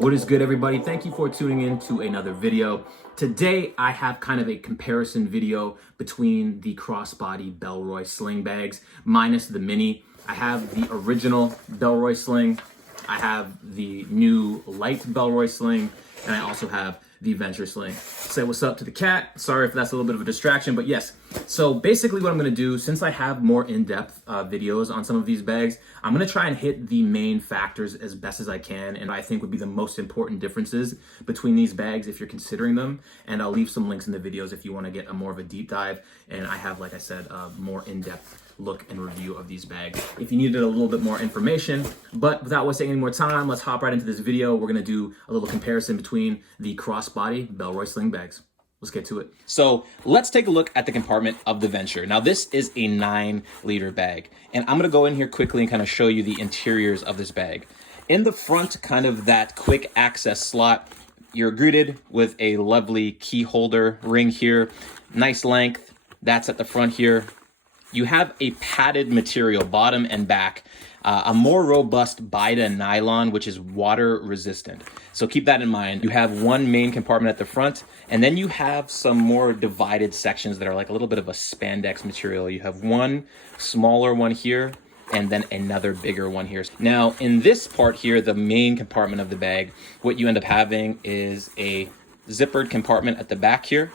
What is good, everybody? Thank you for tuning in to another video. Today I have kind of a comparison video between the Crossbody Bellroy Sling bags minus the mini. I have the original Bellroy Sling, I have the new Lite Bellroy Sling, and I also have the Venture Sling. Say what's up to the cat. Sorry if that's a little bit of a distraction, but yes. So basically what I'm gonna do, since I have more in-depth videos on some of these bags, I'm gonna try and hit the main factors as best as I can, and I think would be the most important differences between these bags if you're considering them. And I'll leave some links in the videos if you wanna get a more of a deep dive. And I have, like I said, a more in-depth look and review of these bags if you needed a little bit more information. But without wasting any more time, let's hop right into this video. We're gonna do a little comparison between the Crossbody Bellroy Sling bags. Let's get to it. So let's take a look at the compartment of the Venture. Now this is a 9-liter bag, and I'm gonna go in here quickly and kind of show you the interiors of this bag. In the front, kind of that quick access slot, you're greeted with a lovely key holder ring here, nice length. That's at the front here. You have a padded material, bottom and back, a more robust Bida nylon, which is water resistant. So keep that in mind. You have one main compartment at the front, and then you have some more divided sections that are like a little bit of a spandex material. You have one smaller one here, and then another bigger one here. Now, in this part here, the main compartment of the bag, what you end up having is a zippered compartment at the back here,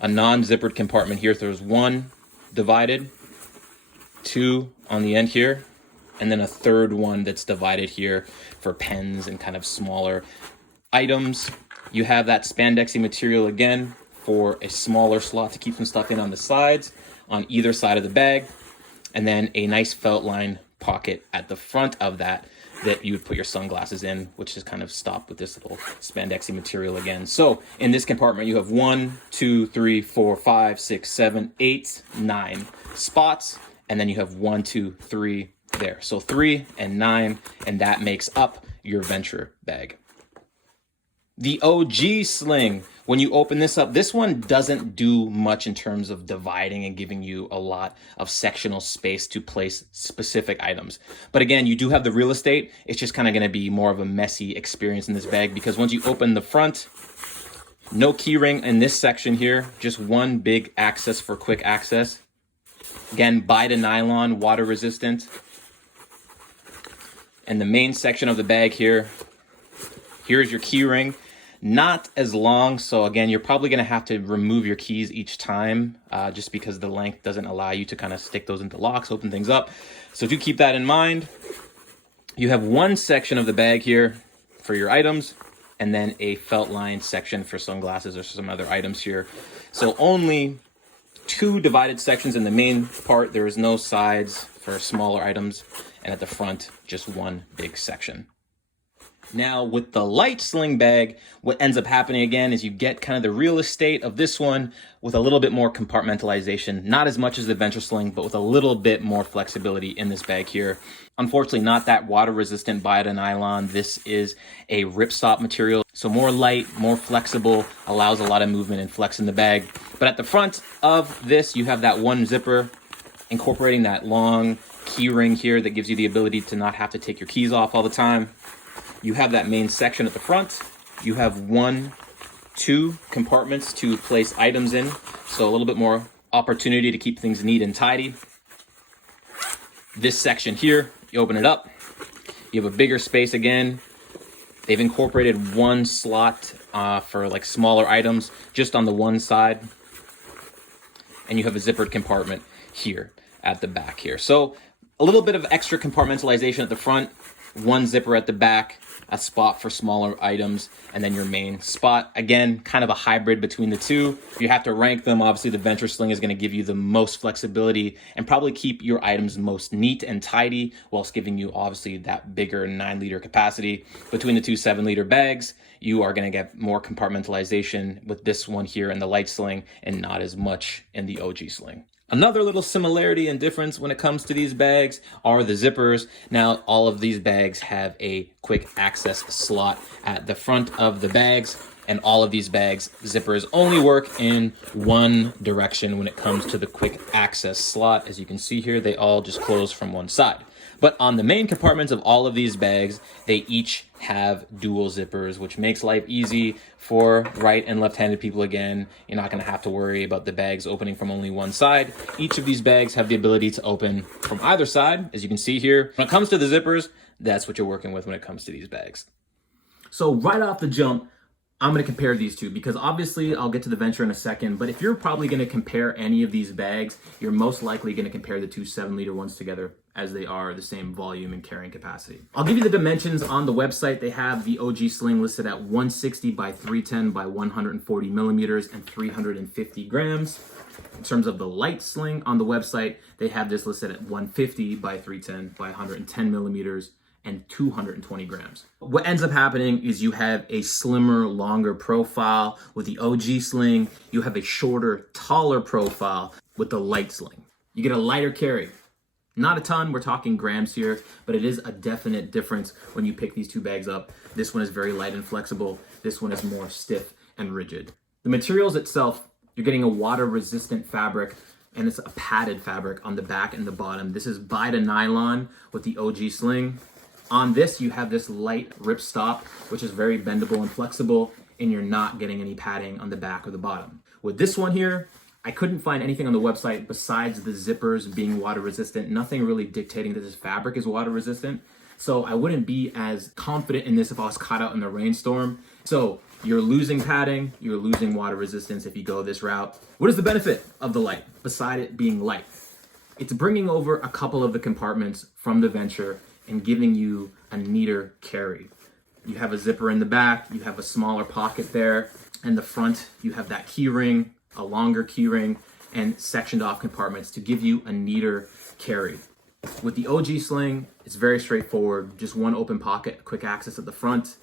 a non-zippered compartment here. So there's one divided, two on the end here, and then a third one that's divided here for pens and kind of smaller items. You have that spandexy material again for a smaller slot to keep some stuff in on the sides on either side of the bag, and then a nice felt line pocket at the front of that you would put your sunglasses in, which is kind of stopped with this little spandexy material again. So in this compartment, you have 1, 2, 3, 4, 5, 6, 7, 8, 9 spots. And then you have 1, 2, 3 there. So 3 and 9, and that makes up your Venture bag. The OG Sling, when you open this up, this one doesn't do much in terms of dividing and giving you a lot of sectional space to place specific items. But again, you do have the real estate. It's just kind of going to be more of a messy experience in this bag, because once you open the front, no key ring in this section here, just one big access for quick access. Again, Bida nylon, water resistant. And the main section of the bag here, here's your key ring. Not as long, so again, you're probably gonna have to remove your keys each time just because the length doesn't allow you to kind of stick those into locks, open things up. So do keep that in mind. You have one section of the bag here for your items, and then a felt line section for sunglasses or some other items here. So only two divided sections in the main part. There is no sides for smaller items, and at the front, just one big section. Now with the Lite Sling bag, what ends up happening again is you get kind of the real estate of this one with a little bit more compartmentalization, not as much as the Venture Sling, but with a little bit more flexibility in this bag here. Unfortunately, not that water resistant Bida nylon. This is a ripstop material, so more light, more flexible, allows a lot of movement and flex in the bag. But at the front of this, you have that one zipper incorporating that long key ring here that gives you the ability to not have to take your keys off all the time. You have that main section at the front. You have 1, 2 compartments to place items in, so a little bit more opportunity to keep things neat and tidy. This section here, you open it up, you have a bigger space again. They've incorporated one slot for like smaller items just on the one side, and you have a zippered compartment here at the back here. So a little bit of extra compartmentalization at the front, one zipper at the back, a spot for smaller items, and then your main spot. Again, kind of a hybrid between the two. If you have to rank them, obviously the Venture Sling is going to give you the most flexibility and probably keep your items most neat and tidy, whilst giving you obviously that bigger 9-liter capacity. Between the two 7-liter bags, you are going to get more compartmentalization with this one here in the Lite Sling, and not as much in the OG Sling. Another little similarity and difference when it comes to these bags are the zippers. Now, all of these bags have a quick access slot at the front of the bags. And all of these bags, zippers only work in one direction when it comes to the quick access slot. As you can see here, they all just close from one side. But on the main compartments of all of these bags, they each have dual zippers, which makes life easy for right and left-handed people. Again, you're not going to have to worry about the bags opening from only one side. Each of these bags have the ability to open from either side, as you can see here. When it comes to the zippers, that's what you're working with when it comes to these bags. So right off the jump, I'm going to compare these two because obviously I'll get to the Venture in a second, but if you're probably going to compare any of these bags, you're most likely going to compare the two 7-liter ones together as they are the same volume and carrying capacity. I'll give you the dimensions on the website. They have the OG Sling listed at 160 by 310 by 140 millimeters and 350 grams. In terms of the Lite Sling on the website, they have this listed at 150 by 310 by 110 millimeters and 220 grams. What ends up happening is you have a slimmer, longer profile with the OG Sling. You have a shorter, taller profile with the Lite Sling. You get a lighter carry. Not a ton, we're talking grams here, but it is a definite difference when you pick these two bags up. This one is very light and flexible. This one is more stiff and rigid. The materials itself, you're getting a water-resistant fabric, and it's a padded fabric on the back and the bottom. This is Bita nylon with the OG Sling. On this, you have this light ripstop, which is very bendable and flexible, and you're not getting any padding on the back or the bottom. With this one here, I couldn't find anything on the website besides the zippers being water resistant, nothing really dictating that this fabric is water resistant. So I wouldn't be as confident in this if I was caught out in the rainstorm. So you're losing padding, you're losing water resistance if you go this route. What is the benefit of the Lite, beside it being light? It's bringing over a couple of the compartments from the Venture and giving you a neater carry. You have a zipper in the back, you have a smaller pocket there, and the front, you have that key ring, a longer key ring, and sectioned off compartments to give you a neater carry. With the OG Sling, it's very straightforward. Just one open pocket, quick access at the front,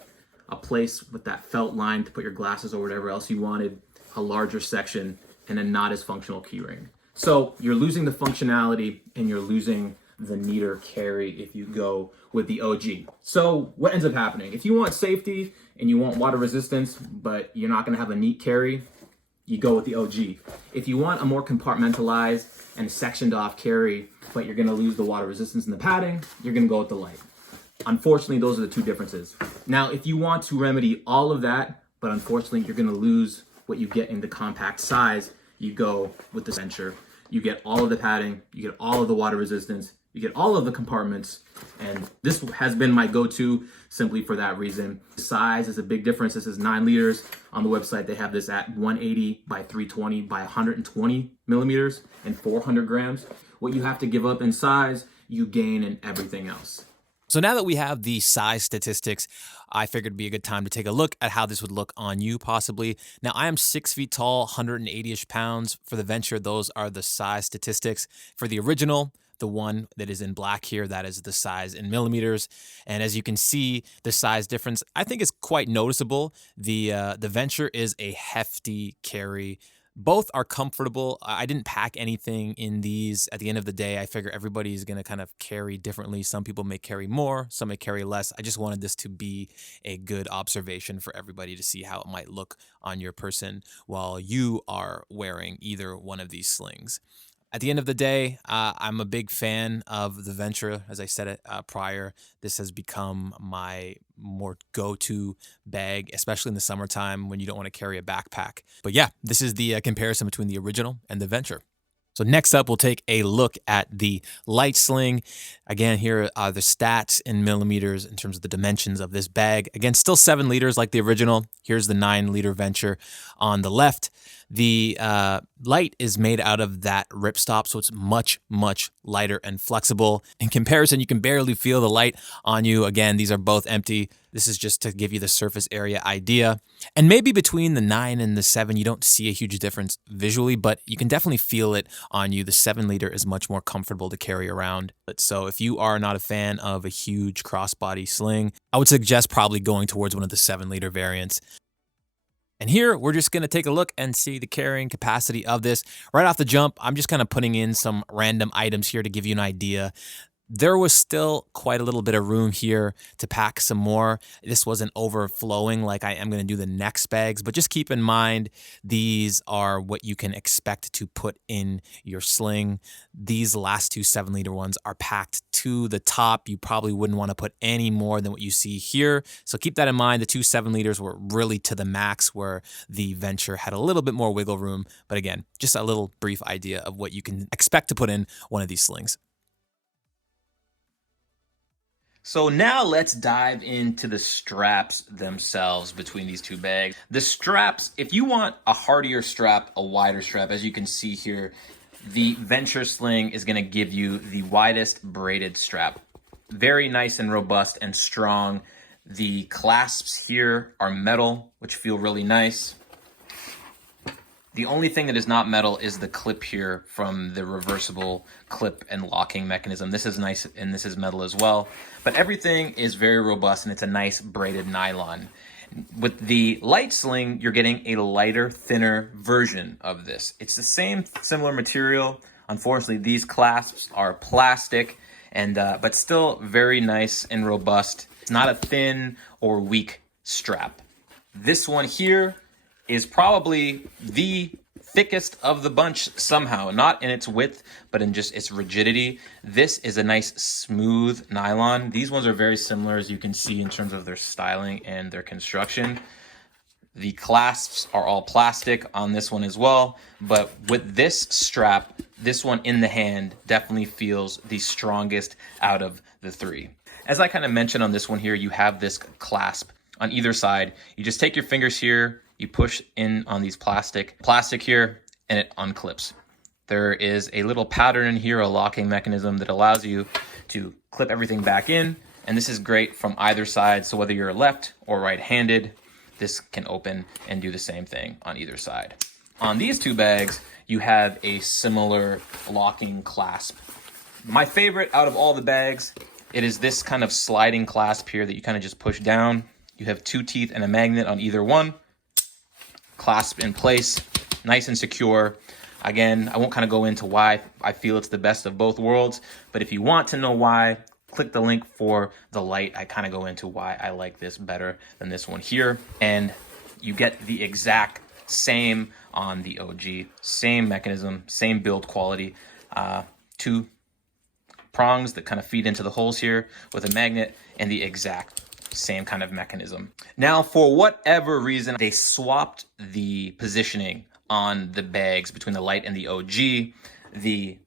a place with that felt line to put your glasses or whatever else you wanted, a larger section, and a not as functional key ring. So you're losing the functionality and you're losing the neater carry if you go with the OG. So what ends up happening? If you want safety and you want water resistance, but you're not gonna have a neat carry, you go with the OG. If you want a more compartmentalized and sectioned off carry, but you're gonna lose the water resistance and the padding, you're gonna go with the Lite. Unfortunately, those are the two differences. Now, if you want to remedy all of that, but unfortunately you're gonna lose what you get in the compact size, you go with the Venture. You get all of the padding, you get all of the water resistance, you get all of the compartments, and this has been my go-to simply for that reason. The size is a big difference. This is 9 liters. On the website, they have this at 180 by 320 by 120 millimeters and 400 grams. What you have to give up in size, you gain in everything else. So now that we have the size statistics, I figured it'd be a good time to take a look at how this would look on you possibly. Now, I am 6 feet tall, 180-ish pounds. For the Venture, those are the size statistics. For the original, the one that is in black here, that is the size in millimeters. And as you can see, the size difference, I think, is quite noticeable. The Venture is a hefty carry. Both are comfortable. I didn't pack anything in these. At the end of the day, I figure everybody's going to kind of carry differently. Some people may carry more, some may carry less. I just wanted this to be a good observation for everybody to see how it might look on your person while you are wearing either one of these slings. At the end of the day, I'm a big fan of the Venture. As I said it prior, this has become my more go-to bag, especially in the summertime when you don't want to carry a backpack. But yeah, this is the comparison between the original and the Venture. So next up, we'll take a look at the Lite Sling. Again, here are the stats in millimeters in terms of the dimensions of this bag. Again, still 7 liters like the original. Here's the 9-liter Venture on the left. The Lite is made out of that ripstop, so it's much, much lighter and flexible. In comparison, you can barely feel the Lite on you. Again, these are both empty. This is just to give you the surface area idea. And maybe between the 9 and the 7, you don't see a huge difference visually, but you can definitely feel it on you. The 7-liter is much more comfortable to carry around. So if you are not a fan of a huge crossbody sling, I would suggest probably going towards one of the 7-liter variants. And here, we're just going to take a look and see the carrying capacity of this. Right off the jump, I'm just kind of putting in some random items here to give you an idea. There was still quite a little bit of room here to pack some more. This wasn't overflowing like I am going to do the next bags, but just keep in mind, these are what you can expect to put in your sling. These last two 7-liter ones are packed to the top. You probably wouldn't want to put any more than what you see here. So keep that in mind. The two 7-liters were really to the max, where the Venture had a little bit more wiggle room. But again, just a little brief idea of what you can expect to put in one of these slings. So now let's dive into the straps themselves between these two bags. The straps, if you want a hardier strap, a wider strap, as you can see here, the Venture Sling is going to give you the widest braided strap. Very nice and robust and strong. The clasps here are metal, which feel really nice. The only thing that is not metal is the clip here from the reversible clip and locking mechanism. This is nice, and this is metal as well. But everything is very robust, and it's a nice braided nylon. With the Lite Sling, you're getting a lighter, thinner version of this. It's the same similar material. Unfortunately, these clasps are plastic, and but still very nice and robust. It's not a thin or weak strap. This one here is probably the thickest of the bunch somehow, not in its width, but in just its rigidity. This is a nice smooth nylon. These ones are very similar, as you can see, in terms of their styling and their construction. The clasps are all plastic on this one as well, but with this strap, this one in the hand definitely feels the strongest out of the three. As I kind of mentioned on this one here, you have this clasp on either side. You just take your fingers here, you push in on these plastic here, and it unclips. There is a little pattern in here, a locking mechanism that allows you to clip everything back in, and this is great from either side. So whether you're left or right-handed, this can open and do the same thing on either side. On these two bags, you have a similar locking clasp. My favorite out of all the bags, it is this kind of sliding clasp here that you kind of just push down. You have two teeth and a magnet on either one. Clasp in place, nice and secure. Again, I won't kind of go into why I feel it's the best of both worlds, but if you want to know why, click the link for the Lite. I kind of go into why I like this better than this one here. And you get the exact same on the OG, same mechanism, same build quality. Two prongs that kind of feed into the holes here with a magnet, and the exact same kind of mechanism. Now, for whatever reason, they swapped the positioning on the bags between the Lite and the OG. The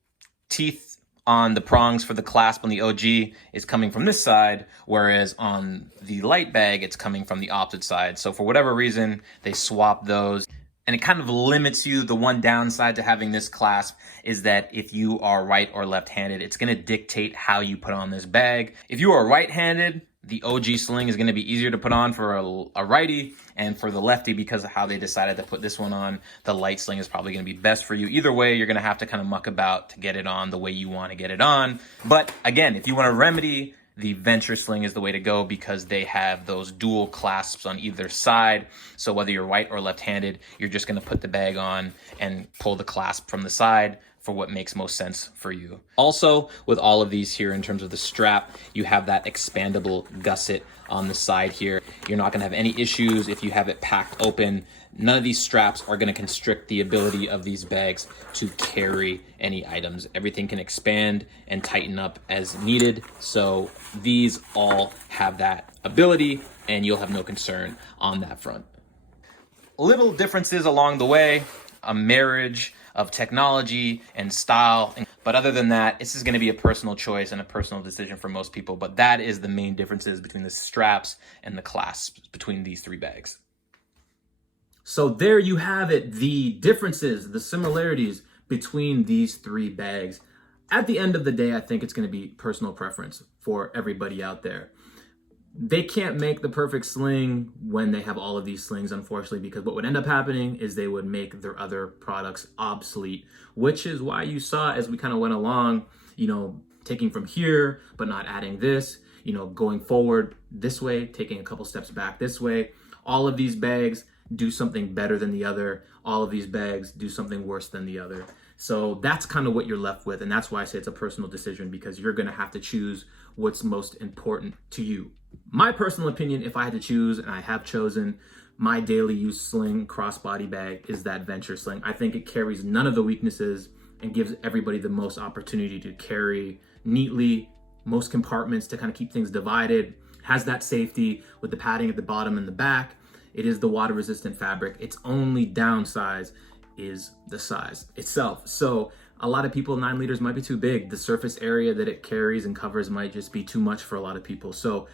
teeth on the prongs for the clasp on the OG is coming from this side, whereas on the Lite bag, it's coming from the opposite side. So for whatever reason, they swapped those. And it kind of limits you. The one downside to having this clasp is that if you are right or left-handed, it's going to dictate how you put on this bag. If you are right-handed, the OG Sling is going to be easier to put on for a righty, and for the lefty, because of how they decided to put this one on, the Lite Sling is probably going to be best for you. Either way, you're going to have to kind of muck about to get it on the way you want to get it on. But again, if you want to remedy, the Venture Sling is the way to go, because they have those dual clasps on either side. So whether you're right or left-handed, you're just going to put the bag on and pull the clasp from the side for what makes most sense for you. Also, with all of these here, in terms of the strap, you have that expandable gusset on the side here. You're not gonna have any issues if you have it packed open. None of these straps are gonna constrict the ability of these bags to carry any items. Everything can expand and tighten up as needed. So these all have that ability, and you'll have no concern on that front. Little differences along the way, a marriage of technology and style. But other than that, this is going to be a personal choice and a personal decision for most people. But that is the main differences between the straps and the clasps between these three bags. So there you have it, the differences, the similarities between these three bags. At the end of the day, I think it's going to be personal preference for everybody out there. They can't make the perfect sling when they have all of these slings, unfortunately, because what would end up happening is they would make their other products obsolete, which is why you saw, as we kind of went along, taking from here, but not adding this, going forward this way, taking a couple steps back this way. All of these bags do something better than the other. All of these bags do something worse than the other. So that's kind of what you're left with. And that's why I say it's a personal decision, because you're going to have to choose what's most important to you. My personal opinion, if I had to choose, and I have chosen, my daily use sling crossbody bag is that Venture Sling. I think it carries none of the weaknesses and gives everybody the most opportunity to carry neatly, most compartments to kind of keep things divided, has that safety with the padding at the bottom and the back. It is the water resistant fabric. Its only downside is the size itself. So a lot of people, 9 liters might be too big. The surface area that it carries and covers might just be too much for a lot of people. So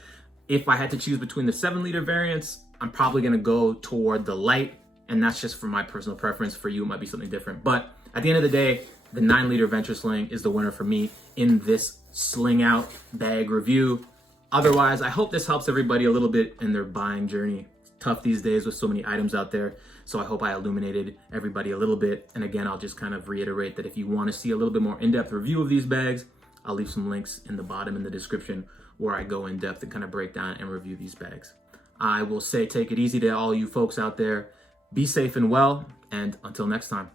if I had to choose between the 7-liter variants, I'm probably gonna go toward the light, and that's just for my personal preference. For you, it might be something different. But at the end of the day, the 9-liter Venture Sling is the winner for me in this sling out bag review. Otherwise, I hope this helps everybody a little bit in their buying journey. It's tough these days with so many items out there. So I hope I illuminated everybody a little bit. And again, I'll just kind of reiterate that if you want to see a little bit more in-depth review of these bags, I'll leave some links in the bottom in the description where I go in depth and kind of break down and review these bags. I will say take it easy to all you folks out there. Be safe and well, and until next time.